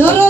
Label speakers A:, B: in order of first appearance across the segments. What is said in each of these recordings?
A: ¡No, no!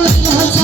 A: Aklına